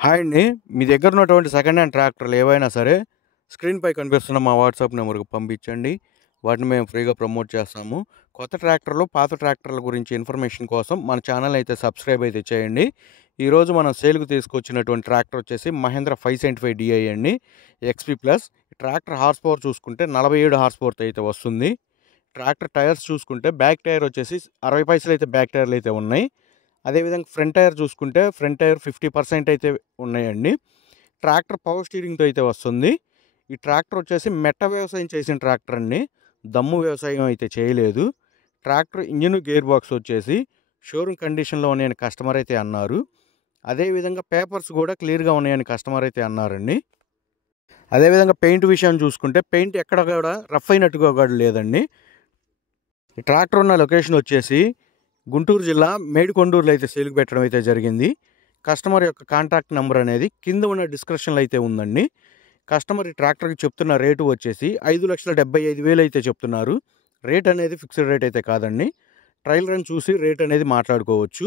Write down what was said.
Hi అండి. మీ దగ్గర ఉన్నటువంటి సెకండ్ హ్యాండ్ ట్రాక్టర్లు ఏవైనా సరే స్క్రీన్‌పై కనిపిస్తున్న మా వాట్సాప్ నెంబర్‌కి పంపించండి. వాటిని మేము ఫ్రీగా ప్రమోట్ చేస్తాము. కొత్త ట్రాక్టర్లు, పాత ట్రాక్టర్ల గురించి ఇన్ఫర్మేషన్ కోసం మన ఛానల్ అయితే సబ్స్క్రైబ్ అయితే చేయండి. ఈరోజు మనం సేల్‌కి తీసుకొచ్చినటువంటి ట్రాక్టర్ వచ్చేసి మహేంద్ర 575 DI అండి. XP plus. Tractor horse power చూసుకుంటే 47 హార్స్ పవర్‌తో అయితే వస్తుంది. ట్రాక్టర్ టైర్స్ చూసుకుంటే బ్యాక్ టైర్ వచ్చేసి 60 పైసలు అయితే బ్యాక్ టైర్లు అయితే ఉన్నాయి. అదేవిధంగా ఫ్రంట్ టైర్ చూసుకుంటే ఫ్రంట్ టైర్ 50% అయితే ఉన్నాయండి. ట్రాక్టర్ పవర్ స్టీరింగ్‌తో అయితే వస్తుంది. ఈ ట్రాక్టర్ వచ్చేసి మెట్ట వ్యవసాయం చేసిన ట్రాక్టర్ అండి. దమ్ము వ్యవసాయం అయితే చేయలేదు. ట్రాక్టర్ ఇంజిన్, గేర్ బాక్స్ వచ్చేసి షోరూమ్ కండిషన్‌లో ఉన్నాయని కస్టమర్ అయితే అన్నారు. అదేవిధంగా పేపర్స్ కూడా క్లియర్‌గా ఉన్నాయని కస్టమర్ అయితే అన్నారండి. అదేవిధంగా పెయింట్ విషయం చూసుకుంటే పెయింట్ ఎక్కడ కూడా రఫ్ అయినట్టుగా కూడా లేదండి. ఈ ట్రాక్టర్ ఉన్న లొకేషన్ వచ్చేసి గుంటూరు జిల్లా మేడికొండూరులో అయితే సేల్‌కి పెట్టడం అయితే జరిగింది. కస్టమర్ యొక్క కాంటాక్ట్ నెంబర్ అనేది కింద ఉన్న డిస్క్రిప్షన్‌లో అయితే ఉందండి. కస్టమర్ ఈ ట్రాక్టర్‌కి చెప్తున్న రేటు వచ్చేసి 5,75,000 అయితే చెప్తున్నారు. రేట్ అనేది ఫిక్స్డ్ రేట్ అయితే కాదండి. ట్రయల్ రన్ చూసి రేట్ అనేది మాట్లాడుకోవచ్చు.